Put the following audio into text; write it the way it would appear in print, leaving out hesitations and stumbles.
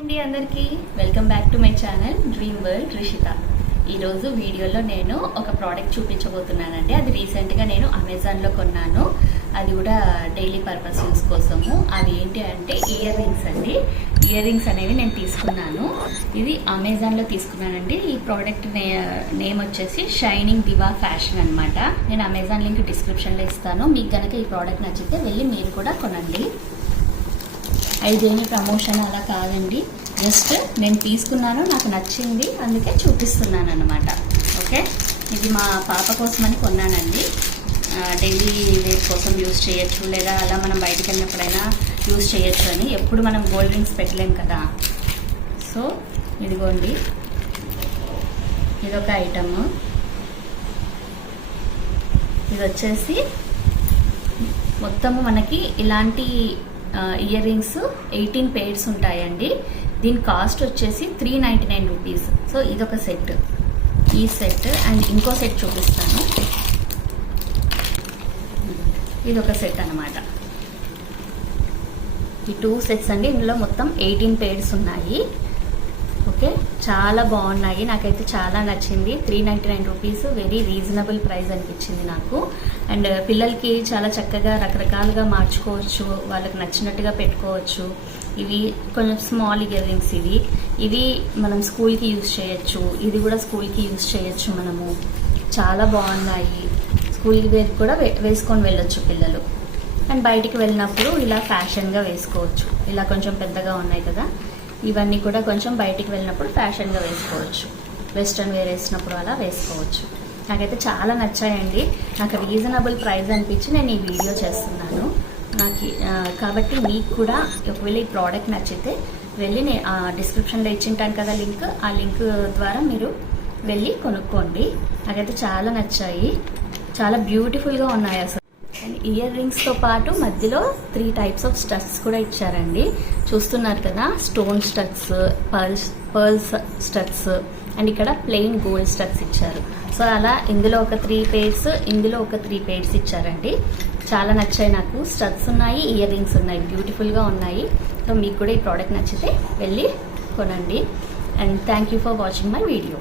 అండి అందరికీ welcome back to my channel dream world Rishitha. ఈరోజు వీడియోలో నేను ఒక ప్రోడక్ట్ చూపించబోతున్నానండి. అది రీసెంట్గా నేను అమెజాన్లో కొన్నాను. అది కూడా డైలీ పర్పస్ యూస్ కోసము. అవి ఏంటి అంటే ఇయర్ రింగ్స్ అండి. ఇయర్ రింగ్స్ అనేవి నేను తీసుకున్నాను. ఇది అమెజాన్లో తీసుకున్నానండి. ఈ ప్రోడక్ట్ నేమ్ వచ్చేసి షైనింగ్ దివా ఫ్యాషన్ అనమాట. నేను అమెజాన్ లింక్ డిస్క్రిప్షన్లో ఇస్తాను. మీకు కనుక ఈ ప్రోడక్ట్ నచ్చితే వెళ్ళి మీరు కూడా కొనండి. ఐదేమి ప్రమోషన్ అలా కాదండి, జస్ట్ నేను తీసుకున్నాను, నాకు నచ్చింది, అందుకే చూపిస్తున్నాను అనమాట. ఓకే, ఇది మా పాప కోసమని కొన్నానండి. డైలీ వేర్ కోసం యూజ్ చేయొచ్చు, లేదా అలా మనం బయటకు వెళ్ళినప్పుడైనా యూజ్ చేయొచ్చు అని. ఎప్పుడు మనం గోల్డ్ రింగ్స్ పెట్టలేం కదా. సో ఇదిగోండి, ఇదొక ఐటమ్. ఇది వచ్చేసి మొత్తము మనకి ఇలాంటి ఇయర్ రింగ్స్ 18 పెయిర్స్ ఉంటాయండి. దీని కాస్ట్ వచ్చేసి 399 రూపీస్. సో ఇదొక సెట్, ఈ సెట్ అండ్ ఇంకో సెట్ చూపిస్తాను. ఇదొక సెట్ అనమాట. ఈ 2 సెట్స్ అండి. ఇందులో మొత్తం 18 పెయిర్స్ ఉన్నాయి. ఓకే, చాలా బాగున్నాయి, నాకైతే చాలా నచ్చింది. 399 రూపీస్, వెరీ రీజనబుల్ ప్రైస్ అనిపించింది నాకు. అండ్ పిల్లలకి చాలా చక్కగా రకరకాలుగా మార్చుకోవచ్చు, వాళ్ళకి నచ్చినట్టుగా పెట్టుకోవచ్చు. ఇవి కొంచెం స్మాల్ ఇయర్ రింగ్స్. ఇవి మనం స్కూల్కి యూజ్ చేయొచ్చు. ఇది కూడా స్కూల్కి యూజ్ చేయొచ్చు మనము. చాలా బాగున్నాయి. స్కూల్కి వేర్ కూడా వేసుకొని వెళ్ళొచ్చు పిల్లలు. అండ్ బయటికి వెళ్ళినప్పుడు ఇలా ఫ్యాషన్గా వేసుకోవచ్చు. ఇలా కొంచెం పెద్దగా ఉన్నాయి కదా, ఇవన్నీ కూడా కొంచెం బయటికి వెళ్ళినప్పుడు ఫ్యాషన్గా వేసుకోవచ్చు. వెస్ట్రన్ వేర్ వేసినప్పుడు అలా వేసుకోవచ్చు. నాకైతే చాలా నచ్చాయండి. నాకు రీజనబుల్ ప్రైస్ అనిపించి నేను ఈ వీడియో చేస్తున్నాను. కాబట్టి మీకు కూడా ఒకవేళ ఈ ప్రోడక్ట్ నచ్చితే వెళ్ళి నేను డిస్క్రిప్షన్లో ఇచ్చింటాను కదా లింక్, ఆ లింక్ ద్వారా మీరు వెళ్ళి కొనుక్కోండి. నాకైతే చాలా నచ్చాయి, చాలా బ్యూటిఫుల్గా ఉన్నాయి అసలు. అండ్ ఇయర్ రింగ్స్తో పాటు మధ్యలో 3 టైప్స్ ఆఫ్ స్టడ్స్ కూడా ఇచ్చారండి. చూస్తున్నారు కదా, stone studs, pearls studs, and ఇక్కడ ప్లెయిన్ గోల్డ్ స్టడ్స్ ఇచ్చారు. సో అలా ఇందులో ఒక 3 పెయిర్స్, ఇందులో ఒక 3 పెయిర్స్ ఇచ్చారండి. చాలా నచ్చాయి నాకు. స్టడ్స్ ఉన్నాయి, ఇయర్ రింగ్స్ ఉన్నాయి, బ్యూటిఫుల్గా ఉన్నాయి. సో మీకు కూడా ఈ ప్రోడక్ట్ నచ్చితే వెళ్ళి కొనండి. And thank you for watching my video.